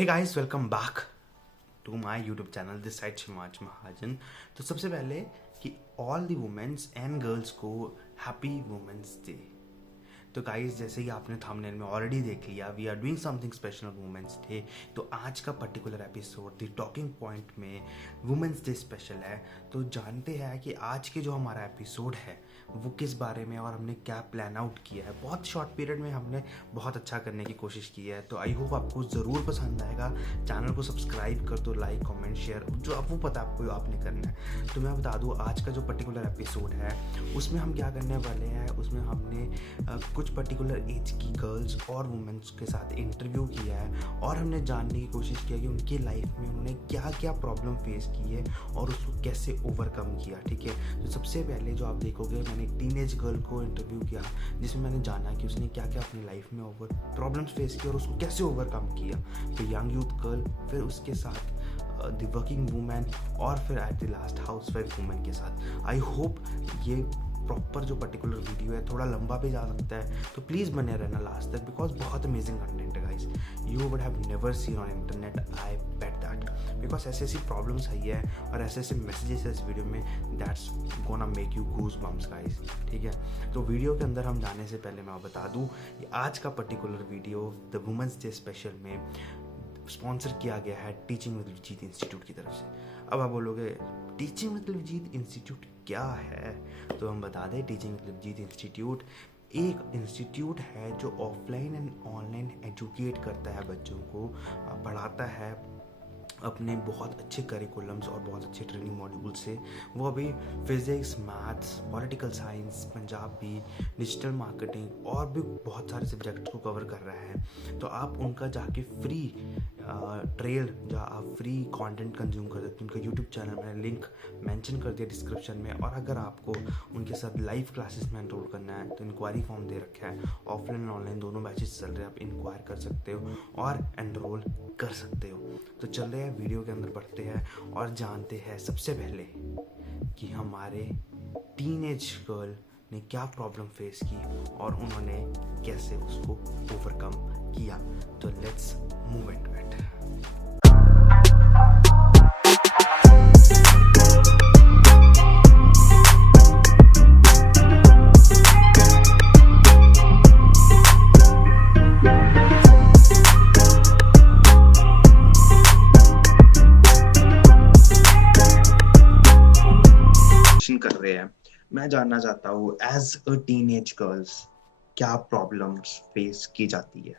Hey guys, welcome back to my YouTube channel this side Shimaz Mahajan. तो सबसे पहले कि all the women's and girls को हैप्पी वुमेन्स डे। तो गाइस, जैसे कि आपने थंबनेल में ऑलरेडी देख लिया, we are doing something special on women's day. तो आज का particular episode the talking point में वुमेन्स डे स्पेशल है। तो जानते हैं कि आज के जो हमारा एपिसोड है वो किस बारे में और हमने क्या प्लान आउट किया है। बहुत शॉर्ट पीरियड में हमने बहुत अच्छा करने की कोशिश की है। तो आई होप आपको ज़रूर पसंद आएगा। चैनल को सब्सक्राइब कर दो, लाइक कमेंट शेयर, जो आपको पता आपको आपने करना है। तो मैं बता दूँ, आज का जो पर्टिकुलर एपिसोड है उसमें हम क्या करने वाले हैं। उसमें हमने कुछ पर्टिकुलर एज की गर्ल्स और वुमेन्स के साथ इंटरव्यू किया है और हमने जानने की कोशिश किया कि उनकी लाइफ में उन्होंने क्या क्या प्रॉब्लम फेस की है और उसको कैसे ओवरकम किया। ठीक है, तो सबसे पहले जो आप देखोगे, मैंने एक टीनेज गर्ल को इंटरव्यू किया जिसमें मैंने जाना कि उसने क्या क्या अपनी लाइफ में प्रॉब्लम्स फेस की और उसको कैसे ओवरकम किया। तो यंग यूथ गर्ल, फिर उसके साथ द वर्किंग वूमेन और फिर at the last house wife women के साथ। आई होप ये प्रॉपर जो पर्टिकुलर वीडियो है थोड़ा लंबा भी जा सकता है, तो प्लीज़ बने रहना लास्ट तक, बिकॉज बहुत अमेजिंग कंटेंट है guys. You would have never seen on internet, I bet that, because ऐसे ऐसी प्रॉब्लम्स आई है और ऐसे ऐसे मैसेजेस है इस वीडियो में, that's gonna make you goosebumps guys. ठीक है, तो वीडियो के अंदर हम जाने से पहले मैं बता दूँ कि आज का particular video the women's day special में स्पॉन्सर किया गया है टीचिंग विद विजीत इंस्टीट्यूट की तरफ से। अब आप बोलोगे टीचिंग विद विजीत इंस्टीट्यूट क्या है, तो हम बता दें, टीचिंग विद विजीत इंस्टीट्यूट एक इंस्टीट्यूट है जो ऑफलाइन एंड ऑनलाइन एजुकेट करता है, बच्चों को पढ़ाता है अपने बहुत अच्छे करिकुलम्स और बहुत अच्छे ट्रेनिंग मॉड्यूल से। वो अभी physics, maths, political science, Punjabi, digital marketing और भी बहुत सारे सब्जेक्ट्स को कवर कर रहा है। तो आप उनका जाके फ्री ट्रेल जहाँ आप फ्री कंटेंट कंज्यूम कर सकते हैं। उनका यूट्यूब चैनल मैंने लिंक मेंशन कर दिया डिस्क्रिप्शन में। और अगर आपको उनके साथ लाइव क्लासेस में एनरोल करना है तो इंक्वायरी फॉर्म दे रखा है। ऑफलाइन और ऑनलाइन दोनों बैचेस चल रहे हैं, आप इंक्वायर कर सकते हो और एनरोल कर सकते हो। तो चल रहे हैं, वीडियो के अंदर बढ़ते हैं और जानते हैं सबसे पहले कि हमारे टीनेज गर्ल ने क्या प्रॉब्लम फेस की और उन्होंने कैसे उसको ओवरकम किया। तो लेट्स मूव इनटू इट। कर रहे हैं, मैं जानना चाहता हूँ एज अ टीनेज गर्ल्स क्या प्रॉब्लम्स फेस की जाती है।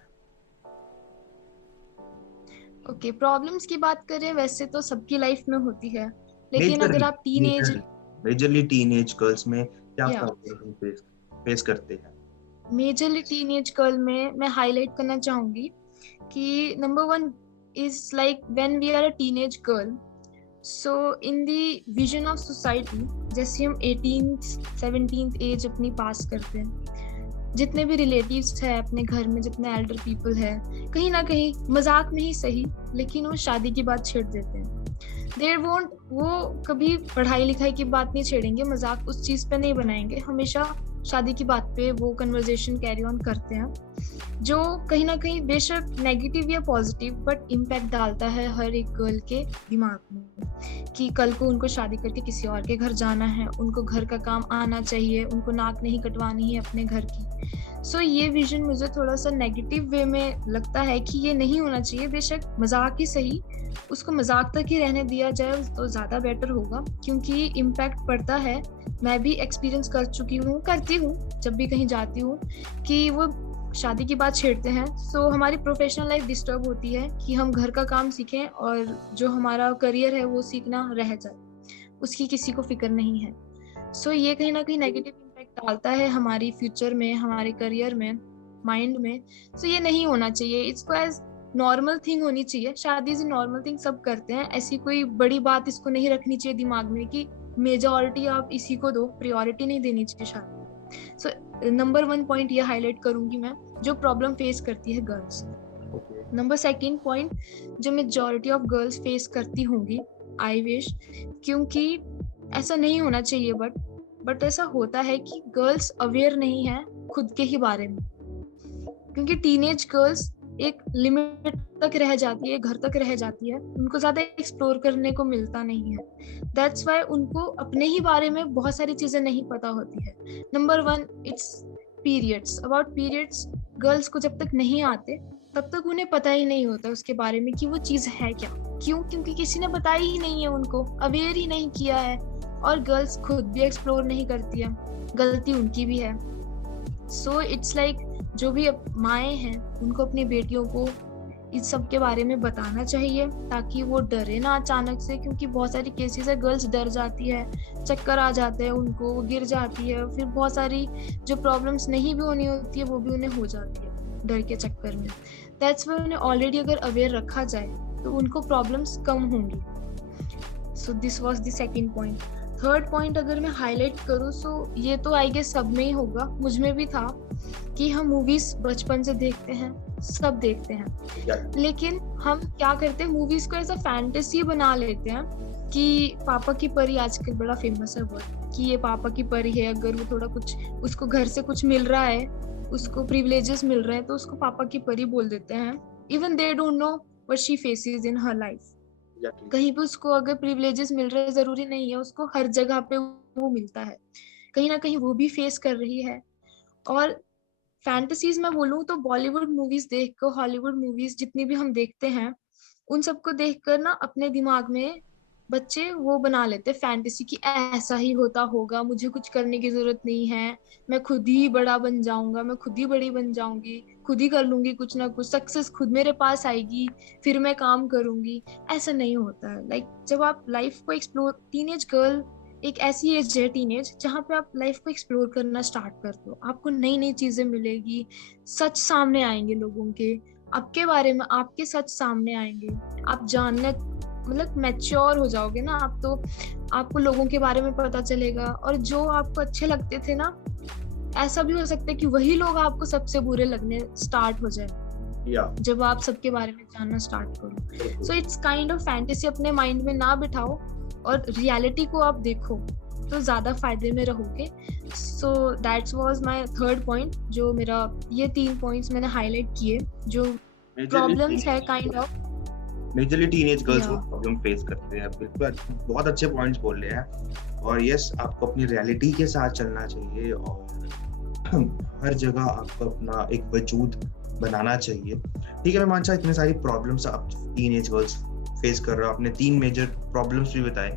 ओके, प्रॉब्लम्स की बात करें वैसे तो सबकी लाइफ में होती है, लेकिन अगर आप टीनेज मेजरली टीनेज गर्ल्स में क्या या प्रॉब्लम फेस करते हैं। मेजरली टीनेज गर्ल में मैं हाईलाइट करना चाहूंगी कि number one is like when we are a teenage girl, so in the vision of society, जैसे हम 18th 17th एज अपनी पास करते हैं, जितने भी रिलेटिव्स है अपने घर में, जितने एल्डर पीपल है, कहीं ना कहीं मजाक में ही सही लेकिन वो शादी की बात छेड़ देते हैं। देयर वोंट, वो कभी पढ़ाई लिखाई की बात नहीं छेड़ेंगे, मजाक उस चीज पे नहीं बनाएंगे, हमेशा शादी की बात पे वो कन्वर्सेशन कैरी ऑन करते हैं, जो कहीं ना कहीं बेशक नेगेटिव या पॉजिटिव बट इम्पैक्ट डालता है हर एक गर्ल के दिमाग में कि कल को उनको शादी करके किसी और के घर जाना है, उनको घर का काम आना चाहिए, उनको नाक नहीं कटवानी है अपने घर की। सो ये विजन मुझे थोड़ा सा नेगेटिव वे में लगता है कि ये नहीं होना चाहिए। बेशक मजाक ही सही, उसको मजाक तक ही रहने दिया जाए तो ज़्यादा बेटर होगा, क्योंकि इम्पैक्ट पड़ता है। मैं भी एक्सपीरियंस कर चुकी हूँ, करती हूँ जब भी कहीं जाती हूँ, कि वो शादी की बात छेड़ते हैं। सो हमारी प्रोफेशनल लाइफ डिस्टर्ब होती है कि हम घर का काम सीखें और जो हमारा करियर है वो सीखना रह जाए, उसकी किसी को फिक्र नहीं है। सो ये कहीं ना कहीं नेगेटिव इम्पैक्ट डालता है हमारी फ्यूचर में, हमारे करियर में, माइंड में। सो ये नहीं होना चाहिए, इसको एज नॉर्मल थिंग होनी चाहिए। शादी इज नॉर्मल थिंग, सब करते हैं, ऐसी कोई बड़ी बात इसको नहीं रखनी चाहिए दिमाग में कि मेजॉरिटी आप इसी को दो, प्रायोरिटी नहीं देनी चाहिए शादी। सो नंबर वन पॉइंट ये हाईलाइट करूंगी मैं, जो प्रॉब्लम फेस करती है गर्ल्स। नंबर सेकेंड पॉइंट जो मेजॉरिटी ऑफ गर्ल्स फेस करती होंगी, आई विश, क्योंकि ऐसा नहीं होना चाहिए बट ऐसा होता है कि गर्ल्स अवेयर नहीं है खुद के ही बारे में। क्योंकि टीनेज गर्ल्स एक लिमिट तक रह जाती है, घर तक रह जाती है, उनको ज्यादा एक्सप्लोर करने को मिलता नहीं है। दैट्स वाई उनको अपने ही बारे में बहुत सारी चीजें नहीं पता होती है। Number 1, it's periods. About periods, girls को जब तक नहीं आते तब तक उन्हें पता ही नहीं होता उसके बारे में कि वो चीज है क्या। क्यों? क्योंकि किसी ने बताया ही नहीं है, उनको अवेयर ही नहीं किया है, और गर्ल्स खुद भी एक्सप्लोर नहीं करती है, गलती उनकी भी है। सो इट्स लाइक जो भी माएँ हैं उनको अपनी बेटियों को इस सब के बारे में बताना चाहिए, ताकि वो डरे ना अचानक से, क्योंकि बहुत सारी केसेस है गर्ल्स डर जाती है, चक्कर आ जाते हैं उनको, वो गिर जाती है, फिर बहुत सारी जो प्रॉब्लम्स नहीं भी होनी होती है वो भी उन्हें हो जाती है डर के चक्कर में। दैट्स वाई उन्हें ऑलरेडी अगर अवेयर रखा जाए तो उनको प्रॉब्लम्स कम होंगी। So this was the second point. Third point अगर मैं हाईलाइट करूँ, सो ये तो आई गेस सब में ही होगा, मुझ में भी था, कि हम मूवीज बचपन से देखते हैं, सब देखते हैं, लेकिन हम क्या करते हैं, मूवीज को ऐसा फैंटेसी बना लेते हैं कि पापा की परी, आजकल बड़ा फेमस है वर्ड, कि ये पापा की परी है, अगर वो थोड़ा कुछ, उसको घर से कुछ मिल रहा है, उसको प्रिविलेजेस मिल रहे हैं, तो उसको पापा की परी बोल देते हैं। Even they don't know what she faces in her life. कहीं पे उसको अगर प्रिविलेजेस मिल रहे हैं, जरूरी नहीं है उसको हर जगह पे वो मिलता है, कहीं ना कहीं वो भी फेस कर रही है। और फैंटेसीज में बोलूं तो बॉलीवुड मूवीज देख कर, हॉलीवुड मूवीज जितनी भी हम देखते हैं, उन सबको देखकर ना अपने दिमाग में बच्चे वो बना लेते फैंटेसी कि ऐसा ही होता होगा, मुझे कुछ करने की जरूरत नहीं है, मैं खुद ही बड़ा बन जाऊंगा, मैं खुद ही बड़ी बन जाऊंगी, खुद ही कर लूंगी कुछ ना कुछ, सक्सेस खुद मेरे पास आएगी, फिर मैं काम करूंगी। ऐसा नहीं होता है। लाइक जब आप लाइफ को एक्सप्लोर, टीनेज गर्ल एक ऐसी एज है टीनेज जहाँ पे आप लाइफ को एक्सप्लोर करना स्टार्ट करते हो, आपको नई नई चीजें मिलेगी, सच सामने आएंगे लोगों के, आपके बारे में आपके सच सामने आएंगे, आप जानने मतलब मैच्योर हो जाओगे ना आप, तो आपको लोगों के बारे में पता चलेगा, और जो आपको अच्छे लगते थे ना, ऐसा भी हो सकता है कि वही लोग आपको सबसे बुरे लगने स्टार्ट हो जाए जब आप सबके बारे में जानना स्टार्ट करो। So it's kind of fantasy, अपने माइंड में ना बिठाओ और रियलिटी को आप देखो तो ज्यादा फायदे में रहोगे। So that's was my third point, जो मेरा, ये 3 पॉइंट्स मैंने हाईलाइट किए जो प्रॉब्लम्स है kind of majorly teenage girls वो प्रॉब्लम फेस करते हैं। बिल्कुल बहुत अच्छे पॉइंट्स बोल रहे हैं। और यस, आपको अपनी रियलिटी के साथ चलना चाहिए और हर जगह आपको अपना एक वजूद बनाना चाहिए। ठीक है, मैं मानता हूं इतने सारी प्रॉब्लम्स आप टीनेज गर्ल्स फेस कर रहे हो, आपने 3 मेजर प्रॉब्लम्स भी बताए,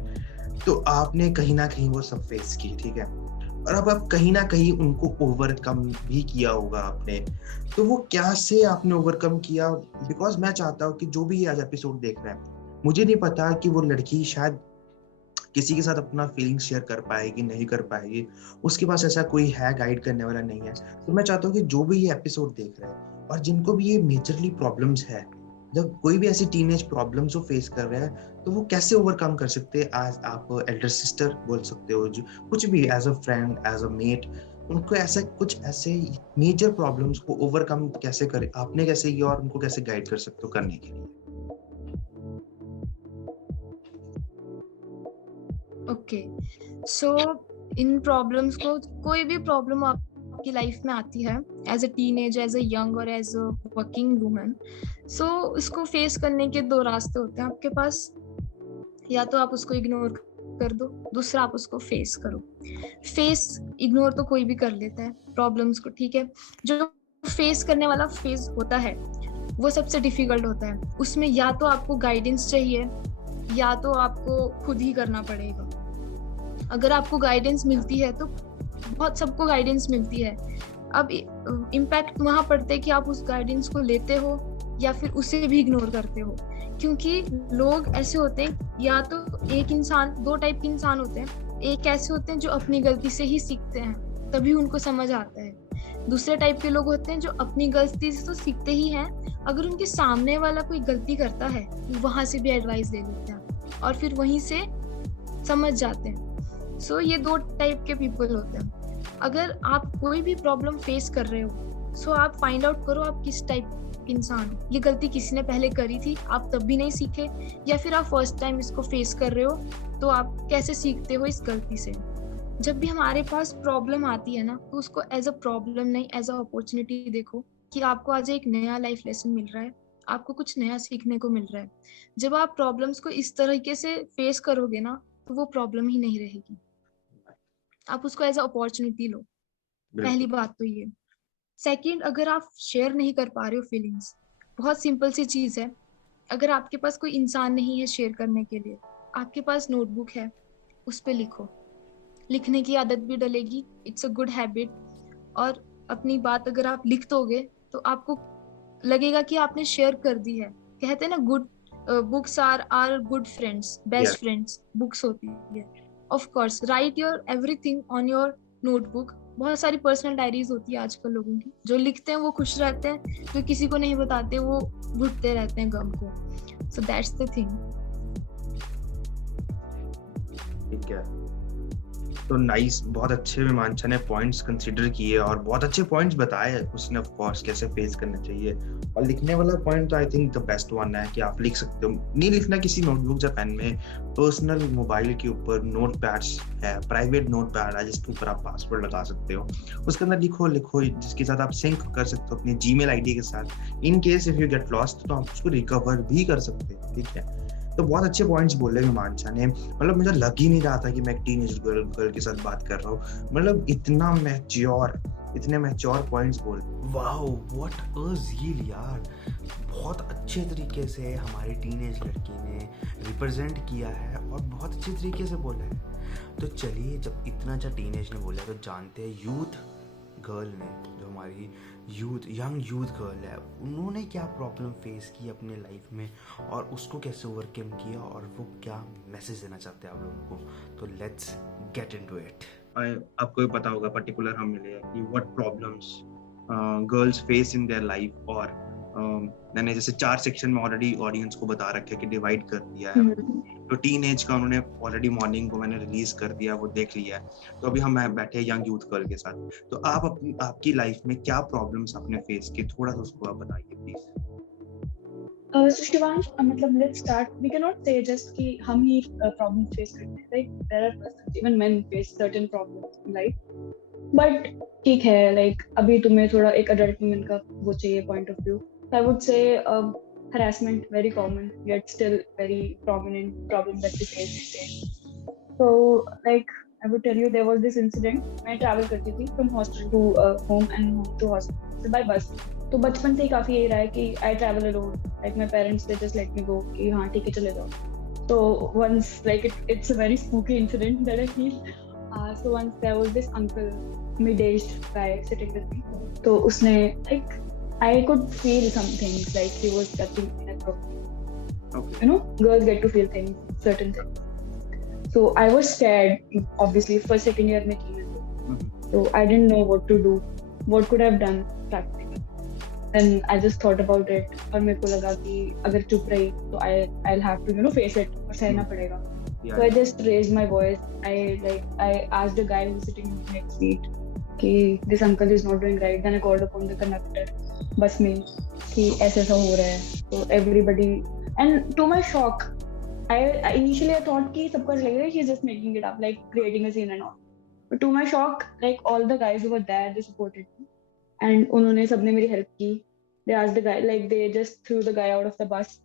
तो आपने कहीं ना कहीं वो सब फेस की, ठीक है, और अब आप कहीं ना कहीं उनको ओवरकम भी किया होगा आपने। तो वो क्या से आपने ओवरकम किया? बिकॉज मैं चाहता हूँ कि जो भी आज एपिसोड देख रहे हैं, मुझे नहीं पता कि वो लड़की शायद किसी के साथ अपना फीलिंग्स शेयर कर पाएगी, नहीं कर पाएगी, उसके पास ऐसा कोई है गाइड करने वाला नहीं है। तो मैं चाहता हूँ कि जो भी ये एपिसोड देख रहे हैं और जिनको भी ये मेजरली प्रॉब्लम्स है, जब कोई भी ऐसी टीनेज प्रॉब्लम्स वो फेस कर रहे हैं, तो वो कैसे ओवरकम कर सकते हैं। आज आप एल्डर सिस्टर बोल सकते हो, जो कुछ भी, as a friend, as a mate, उनको ऐसा कुछ ऐसे मेजर प्रॉब्लम्स को ओवरकम कैसे करें, आपने कैसे किया और उनको कैसे गाइड कर सकते हो करने के लिए? ओके, सो इन प्रॉब्लम्स को, कोई भी प्रॉब्लम आपकी लाइफ में आती है as a teenage, as a young और as a working woman, so इसको फेस करने के 2 रास्ते होते हैं आपके पास। या तो आप उसको इग्नोर कर दो, दूसरा आप उसको फेस करो। फेस, इग्नोर तो कोई भी कर लेता है प्रॉब्लम्स को, ठीक है। जो फेस करने वाला फेज होता है वो सबसे डिफिकल्ट होता है। उसमें या तो आपको गाइडेंस चाहिए या तो आपको खुद ही करना पड़ेगा। अगर आपको गाइडेंस मिलती है तो बहुत सबको गाइडेंस मिलती है, अब इम्पैक्ट वहां पड़ता है कि आप उस गाइडेंस को लेते हो या फिर उसे भी इग्नोर करते हो। क्योंकि लोग ऐसे होते हैं, या तो एक इंसान, 2 टाइप के इंसान होते हैं। एक ऐसे होते हैं जो अपनी गलती से ही सीखते हैं, तभी उनको समझ आता है। दूसरे टाइप के लोग होते हैं जो अपनी गलती से तो सीखते ही हैं, अगर उनके सामने वाला कोई गलती करता है वहां से भी एडवाइस ले लेते हैं और फिर वहीं से समझ जाते हैं। सो ये 2 टाइप के पीपल होते हैं। अगर आप कोई भी प्रॉब्लम फेस कर रहे हो, सो आप फाइंड आउट करो आप किस टाइप इंसान हो। ये गलती किसी ने पहले करी थी, आप तब भी नहीं सीखे, या फिर आप फर्स्ट टाइम इसको फेस कर रहे हो, तो आप कैसे सीखते हो इस गलती से। जब भी हमारे पास प्रॉब्लम आती है ना, तो उसको एज अ प्रॉब्लम नहीं, एज अ अपॉर्चुनिटी देखो कि आपको आज एक नया लाइफ लेसन मिल रहा है, आपको कुछ नया सीखने को मिल रहा है। जब आप प्रॉब्लम्स को इस तरीके से फेस करोगे ना, तो वो प्रॉब्लम ही नहीं रहेगी, आप उसको एज अ अपॉर्चुनिटी लो। पहली बिल्कुल बात तो ये। सेकंड, अगर आप शेयर नहीं कर पा रहे हो फीलिंग्स, बहुत सिंपल सी चीज है, अगर आपके पास कोई इंसान नहीं है शेयर करने के लिए, आपके पास नोटबुक है, उस पे लिखो। लिखने की आदत भी डलेगी, इट्स अ गुड हैबिट। और अपनी बात अगर आप लिख दोगे तो आपको लगेगा कि आपने शेयर कर दी है। कहते हैं ना, good books are good friends, yes best friends books होती है। Of course write your everything on your notebook. बहुत सारी पर्सनल डायरीज होती है आजकल लोगों की, जो लिखते हैं वो खुश रहते हैं, जो किसी को नहीं बताते वो घुटते रहते हैं गम को। So that's the thing. ठीक है, तो नाइस, बहुत अच्छे हिमांशु ने पॉइंट्स कंसीडर किए और बहुत अच्छे पॉइंट्स बताए उसने, ऑफ कोर्स कैसे फेस करना चाहिए। और लिखने वाला पॉइंट तो I think the best one है कि आप लिख सकते हो, नहीं लिखना किसी नोटबुक या पेन में, पर्सनल मोबाइल के ऊपर नोट पैड्स है, प्राइवेट नोट पैड है जिसके ऊपर आप पासवर्ड लगा सकते हो, उसके अंदर लिखो जिसके साथ आप सिंक कर सकते हो अपने जीमेल आईडी के साथ। In case if you get lost तो आप उसको रिकवर भी कर सकते हो, ठीक है। तो बहुत अच्छे पॉइंट्स बोले हिमांशु ने, मतलब मुझे लग ही नहीं रहा था कि मैं एक टीनेज गर्ल के साथ बात कर रहा हूँ, मतलब इतने मैच्योर पॉइंट्स बोल। वाओ, व्हाट अ ज़ील यार, बहुत अच्छे तरीके से हमारी टीनेज लड़की ने रिप्रेजेंट किया है और बहुत अच्छे तरीके से बोला है। तो चलिए, जब इतना अच्छा टीनेज ने बोला तो जानते हैं यूथ गर्ल ने, जो हमारी यंग यूथ गर्ल है, उन्होंने क्या प्रॉब्लम फेस की अपने लाइफ में और उसको कैसे ओवरकम किया और वो क्या मैसेज देना चाहते हैं आप लोगों को। तो लेट्स गेट इनटू इट। आपको भी पता होगा पर्टिकुलर हम मिले कि what problems girls face in their life, और मैंने जैसे 4 सेक्शन में ऑलरेडी ऑडियंस को बता रखा है कि डिवाइड कर दिया है। तो टीनेज का उन्होंने ऑलरेडी मॉर्निंग को मैंने रिलीज कर दिया, वो देख लिया है। तो अभी हम बैठे हैं यंग यूथ गर्ल के साथ। तो आप आपकी लाइफ में क्या प्रॉब्लम्स आपने फेस की, थोड़ा सा उसको आप बताइए प्लीज। So शिवांश, मतलब let's start. We cannot say just कि हम ही problems face करते हैं. Like there are persons, even men face certain problems in life. But ठीक है, like अभी तुम्हें थोड़ा एक adult woman का वो चाहिए point of view. So I would say harassment very common, yet still very prominent problem that we face these days. So like I would tell you, there was this incident. मैं travel करती थी from hostel to home and home to hostel by bus. तो बचपन से ही काफी यही रहा है कि I travel alone. Like my parents they just let me go कि हाँ ठीक है चले जाओ. So once like it's a very spooky incident that I feel. So once there was this uncle, mid-aged guy sitting with me. तो उसने like I could feel some things like he was touching inappropriately. Okay. You know, girls get to feel things, certain things. So I was scared. Obviously, first second year में थी मैं. So I didn't know what to do. What could I have done practically? And I just thought about it. और मेरे को लगा कि अगर चुप रही तो I'll have to face it और सहना पड़ेगा. So I just raised my voice. I asked the guy who was sitting in the next seat कि this uncle is not doing right. Then I called upon the conductor बस में कि ऐसा हो रहा है. So everybody, and to my shock, I initially thought कि सबको लगेगा he's just making it up, like creating a scene and all. But to my shock, like all the guys who were there, they supported me, and उन्होंने सबने मेरी help की. They asked the guy, like they just threw the guy out of the bus,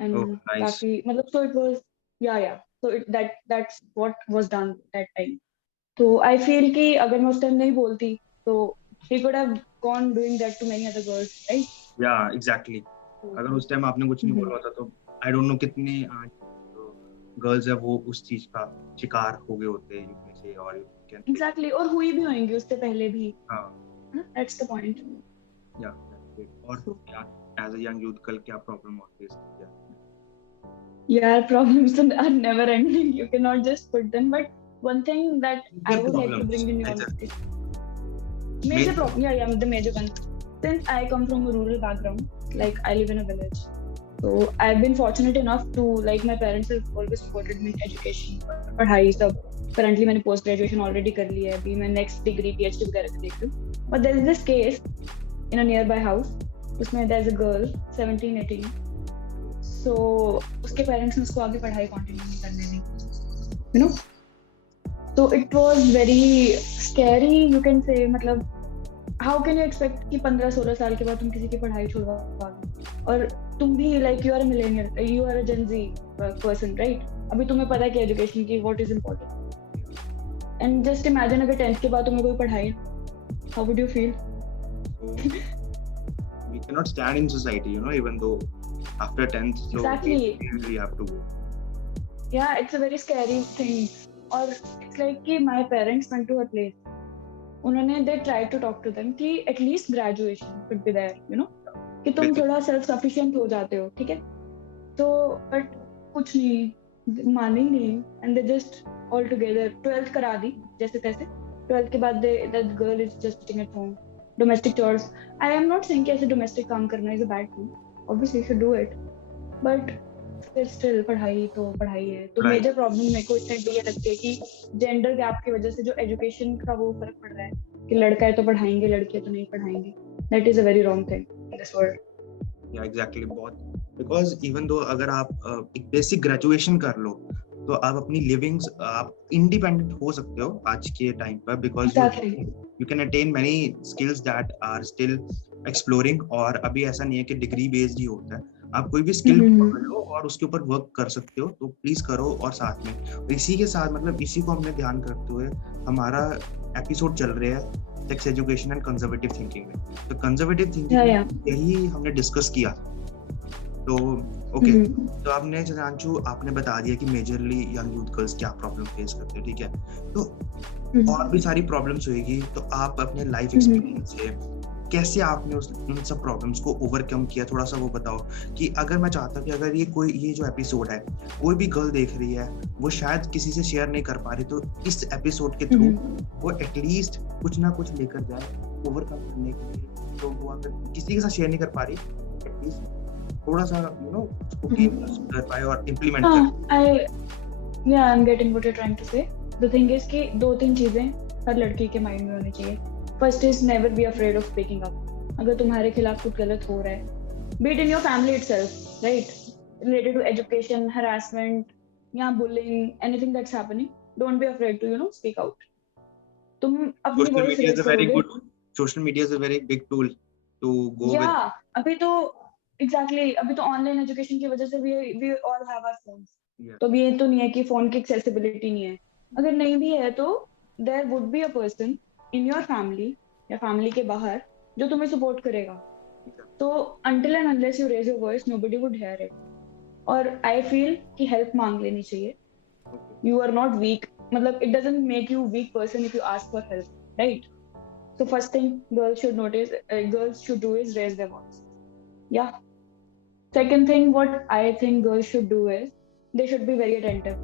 and nice. काफी मतलब so it was yeah. So that's what was done that time. So I feel कि अगर मैं उस time नहीं बोलती तो he could have gone doing that to many other girls, right? Yeah, exactly. अगर उस टाइम आपने कुछ नहीं बोला होता तो I don't know कितने गर्ल्स है वो उस चीज का शिकार हो गए होते हैं इनमें से, और exactly, और हुई भी होंगी उससे पहले भी. हाँ, that's the point. Yeah, और as a young youth girl क्या प्रॉब्लम होती है? Yeah, problems are never ending. You cannot just put them. But one thing that I would like to bring in your major problem. Yeah, the major one. Since I come from a rural background, like I live in a village, so I've been fortunate enough to, like, my parents have always supported me in education. पढ़ाई सब. Currently मैंने post graduation already कर ली है. अभी मैं next degree PhD वगैरह देख रही हूँ. But there is this case in a nearby house. उसमें there's a girl 17-18. So उसके parents ने उसको आगे पढ़ाई continue नहीं करने दी. You know? So it was very scary, you can say. मतलब हाउ कैन यू एक्सपेक्ट कि 15-16 साल के बाद तुम किसी की पढ़ाई छुड़वा पाओगे? और तुम भी like you are a millennial, you are a Gen Z person, right? अभी तुम्हें पता है कि एजुकेशन की what is important, and just imagine अगर 10th के बाद तुम्हें कोई पढ़ाई, how would you feel? We cannot stand in society, even though after 10th, so Exactly. we have to go. Yeah, it's a very scary thing. Or it's like कि my parents went to a place. उन्होंने they tried to talk to them कि at least graduation should be there, कि तुम Basic. थोड़ा self sufficient हो जाते हो, ठीक है? तो but कुछ नहीं, माने ही नहीं, and they just all together 12th करा दी जैसे तैसे. 12th के बाद that girl is just sitting at home, domestic chores. I am not saying कि ऐसे domestic काम करना is a bad thing. Obviously you should do it, but फिर स्टिल पढ़ाई तो पढ़ाई है. तो पढ़ाई. मेजर प्रॉब्लम मेरे को इस टाइम पे ये लगती है कि जेंडर गैप की वजह से जो एजुकेशन का वो फर्क पड़ रहा है कि लड़का है तो पढ़ाएंगे, लड़की है तो नहीं पढ़ाएंगे. That is a very wrong thing in this world. या एग्जैक्टली, बहुत. बिकॉज इवन दो अगर आप एक बेसिक ग्रेजुएशन कर लो तो आप अपनी लिविंग्स आप इंडिपेंडेंट हो सकते हो आज के टाइम पर, because you can attain many skills that are still exploring. और अभी ऐसा नहीं है कि डिग्री बेस्ड ही होता है, आप कोई भी स्किल पकड़ लो और उसके ऊपर वर्क कर सकते हो, तो प्लीज करो. और साथ में इसी के साथ मतलब इसी को हमने ध्यान करते हुए हमारा एपिसोड चल रहा है sex education and conservative thinking में. तो कंजर्वेटिव थिंकिंग यही हमने डिस्कस किया. तो ओके, तो आपने चंद्रांशु आपने बता दिया कि मेजरली यंग यूथ गर्ल्स क्या प्रॉब्लम फेस करते हैं, ठीक है? तो और भी सारी प्रॉब्लम्स होगी, तो आप अपने लाइफ एक्सपीरियंस से कैसे आपने उन सब प्रॉब्लम्स को ओवरकम किया, थोड़ा सा वो बताओ. कि अगर मैं चाहता कि अगर ये जो एपिसोड है कोई भी गर्ल देख रही है, वो शायद किसी से शेयर नहीं कर पा रही, तो इस एपिसोड के थ्रू वो एटलीस्ट कुछ ना कुछ लेकर जाए ओवरकम करने के लिए. तो वो अगर किसी के साथ शेयर नहीं कर पा रही, एटलीस्ट थोड़ा सा उसको कर पाए और इम्प्लीमेंट कर. I am getting what you are trying to say. The thing is कि 2-3 चीजें हर लड़की के माइंड में होनी चाहिए. First is never be afraid of speaking up. अगर तुम्हारे खिलाफ कुछ गलत हो रहा है, be it in your family itself, right, related to education, harassment या bullying, anything that's happening, don't be afraid to speak out. तुम अपनी वॉइस रेज करोगे. Social media is a very big tool to go with. अभी तो exactly, अभी तो online education की वजह से we all have our phones. तो अभी ये तो नहीं है कि फोन की एक्सेसिबिलिटी नहीं है. अगर नहीं भी है तो there would be a person in your family या फैमिली के बाहर जो तुम्हें सपोर्ट करेगा. तो until and unless you raise your voice, nobody would hear it. और I feel कि help मांग लेनी चाहिए. You are not weak. मतलब it doesn't make you weak person if you ask for help, right? So first thing girls should do is raise their voice. Yeah. Second thing, what I think girls should do is they should be very attentive.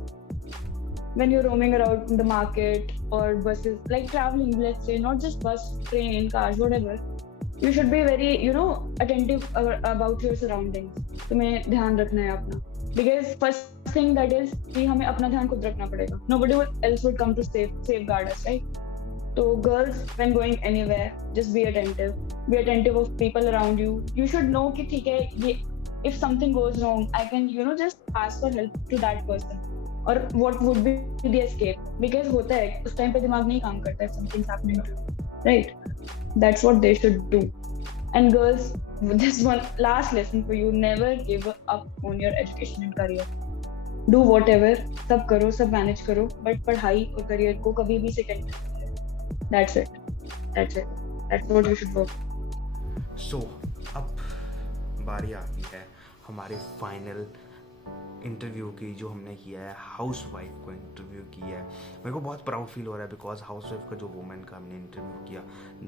When you're roaming around in the market or buses, like traveling, let's say, not just bus, train, cars, whatever, you should be very, attentive about your surroundings. तुम्हें ध्यान रखना है अपना. Because first thing that is कि हमें अपना ध्यान खुद रखना पड़ेगा. Nobody else would come to safeguard us, right? So girls, when going anywhere, just be attentive. Be attentive of people around you. You should know कि ठीक है, ये if something goes wrong, I can, just ask for help to that person. Or what would be the escape? Because होता है उस time पे दिमाग नहीं काम करता है, something's happening to you, right? That's what they should do. And girls, this one last lesson for you: never give up on your education and career. Do whatever, सब करो, सब manage करो, but पढ़ाई और career को कभी भी second नहीं करो. That's it. That's what you should go. So अब बारी आ गई है हमारे फाइनल इंटरव्यू की, जो हमने किया है हाउस वाइफ को इंटरव्यू किया है. मेरे को बहुत प्राउड फील हो रहा है बिकॉज हाउस वाइफ का जो वुमेन का हमने इंटरव्यू किया,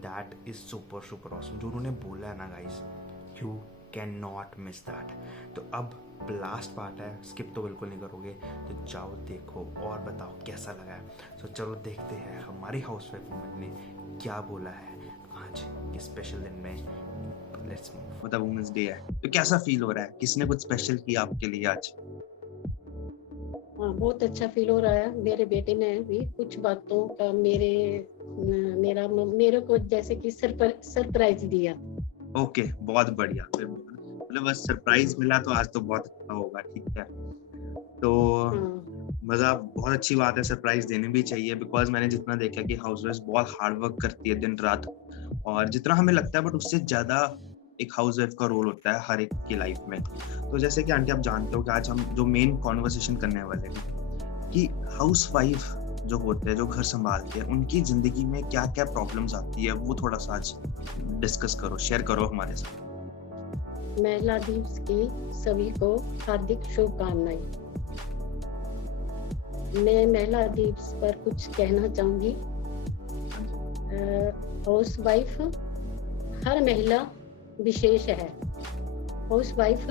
दैट इज़ सुपर ऑसम. जो उन्होंने बोला है ना guys, you can not miss that. तो अब लास्ट पार्ट है, स्किप तो बिल्कुल नहीं करोगे, तो जाओ देखो और बताओ कैसा लगा है. तो चलो देखते हैं हमारी हाउस वाइफ वुमेन ने क्या बोला है आज के स्पेशल दिन में. Let's move. मतलब वुमेन्स डे है, तो कैसा फील हो रहा है? किसने कुछ स्पेशल किया आपके लिए आज? हाँ, बहुत अच्छा फील हो रहा है. मेरे बेटे ने भी कुछ बातों का मेरे को जैसे कि सरप्राइज दिया. ओके, बहुत बढ़िया. मतलब बस सरप्राइज मिला तो आज तो बहुत अच्छा होगा, ठीक है। तो मजा, बहुत अच्छी बात है, सरप्राइज देने भी चाहिए, बिकॉज मैंने जितना देखा कि हाउसवाइफ बहुत हार्ड वर्क करती है दिन रात, और जितना हमें लगता है बट उससे ज्यादा एक हाउसवाइफ का रोल होता है हर एक की लाइफ में। तो जैसे कि आंटी आप जानते हो कि आज हम जो मेन कॉन्वर्सेशन करने वाले हैं कि हाउसवाइफ जो होते हैं, जो घर संभालते हैं, उनकी जिंदगी में क्या क्या प्रॉब्लम्स आती है, वो थोड़ा सा आज डिस्कस करो, शेयर करो हमारे साथ। महिला दिवस की सभी को हार्दिक शुभकामनाएं। मैं महिला दिवस पर कुछ कहना चाहूंगी। हाउसवाइफ, हर महिला विशेष है। हाउसवाइफ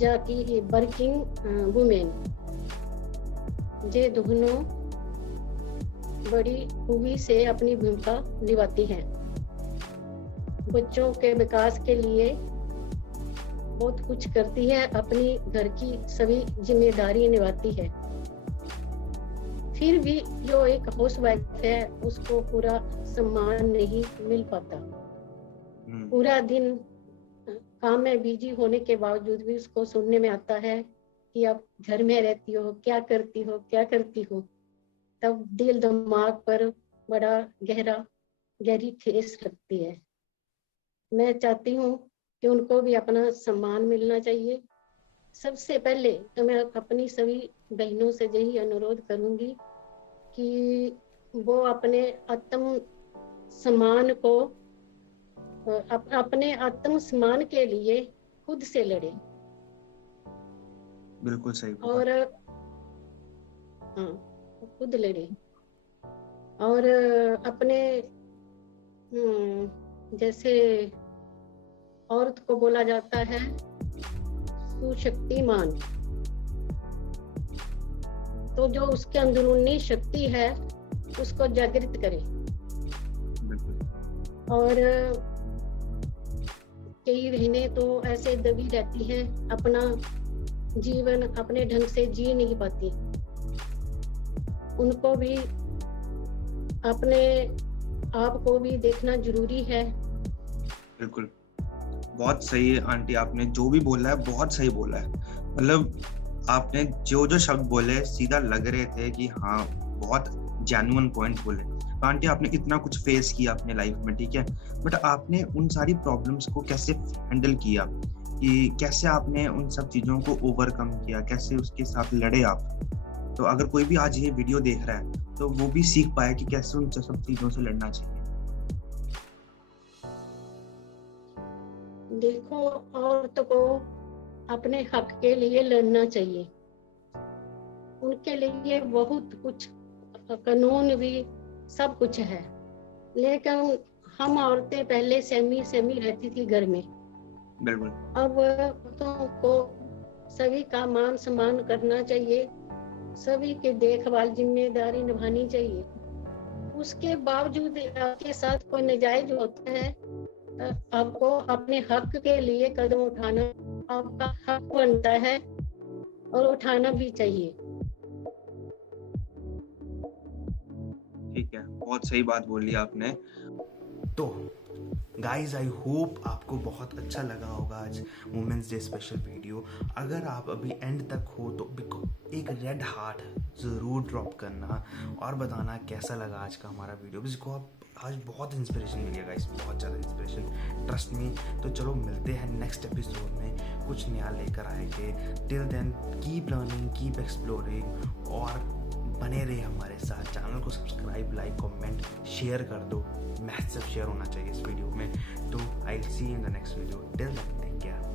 जाकि वर्किंग वुमेन, ये दोनों बड़ी खूबी से अपनी भूमिका निभाती हैं। बच्चों के विकास के लिए बहुत कुछ करती है, अपनी घर की सभी जिम्मेदारी निभाती है। फिर भी जो एक हाउसवाइफ है उसको पूरा सम्मान नहीं मिल पाता। पूरा दिन काम में बिजी होने के बावजूद भी उसको सुनने में आता है कि आप घर में रहती हो, क्या करती हो। तब दिल दिमाग पर बड़ा गहरी ठेस लगती है। मैं चाहती हूँ कि उनको भी अपना सम्मान मिलना चाहिए। सबसे पहले तो मैं अपनी सभी बहनों से यही अनुरोध करूंगी कि वो अपने आत्म सम्मान को, अपने आत्म सम्मान के लिए खुद से लड़े। बिल्कुल सही। और हाँ, खुद लड़े और अपने जैसे औरत को बोला जाता है सुशक्तिमान, तो जो उसके अंदरूनी शक्ति है उसको जागृत करे। और कई बहनें तो ऐसे दबी रहती हैं, अपना जीवन अपने ढंग से जी नहीं पाती। उनको भी अपने आप को भी देखना जरूरी है। बिल्कुल, बहुत सही है आंटी, आपने जो भी बोला है बहुत सही बोला है। मतलब आपने जो शब्द बोले सीधा लग रहे थे कि हाँ बहुत जेन्युइन पॉइंट बोले। आंटी आपने इतना कुछ फेस किया अपने लाइफ में, ठीक है, बट आपने उन सारी प्रॉब्लम्स को कैसे हैंडल किया, कि कैसे आपने उन सब चीजों को ओवरकम किया, कैसे उसके साथ लड़े आप। तो अगर कोई भी आज ये वीडियो देख रहा है तो वो भी सीख पाए कि कैसे उन सब चीजों से लड़ना चाहिए। देखो, औरत को अपने हक के लिए लड़ना चाहिए। उनके लिए बहुत कुछ कानून भी सब कुछ है, लेकिन हम औरतें पहले सेमी रहती थी घर में। बिल्कुल। अब औरतों को सभी का मान सम्मान करना चाहिए, सभी की देखभाल जिम्मेदारी निभानी चाहिए। उसके बावजूद आपके साथ कोई नाजायज होता है, आपको अपने हक के लिए कदम उठाना आपका हक बनता है और उठाना भी चाहिए। ठीक है, बहुत सही बात बोली आपने। तो गाइज आई होप आपको बहुत अच्छा लगा होगा आज वुमेन्स डे स्पेशल वीडियो। अगर आप अभी एंड तक हो तो एक रेड हार्ट ज़रूर ड्रॉप करना और बताना कैसा लगा आज का हमारा वीडियो। जिसको आप आज बहुत इंस्पिरेशन मिलेगा, इस बहुत ज़्यादा इंस्पिरेशन, ट्रस्ट मी। तो चलो मिलते हैं नेक्स्ट एपिसोड में, कुछ नया लेकर आएंगे। Till then keep learning, keep exploring और बने रहे हमारे साथ। चैनल को सब्सक्राइब, लाइक, कमेंट, शेयर कर दो। मैसेज शेयर होना चाहिए इस वीडियो में। तो I will see you in the next video. Till then take care.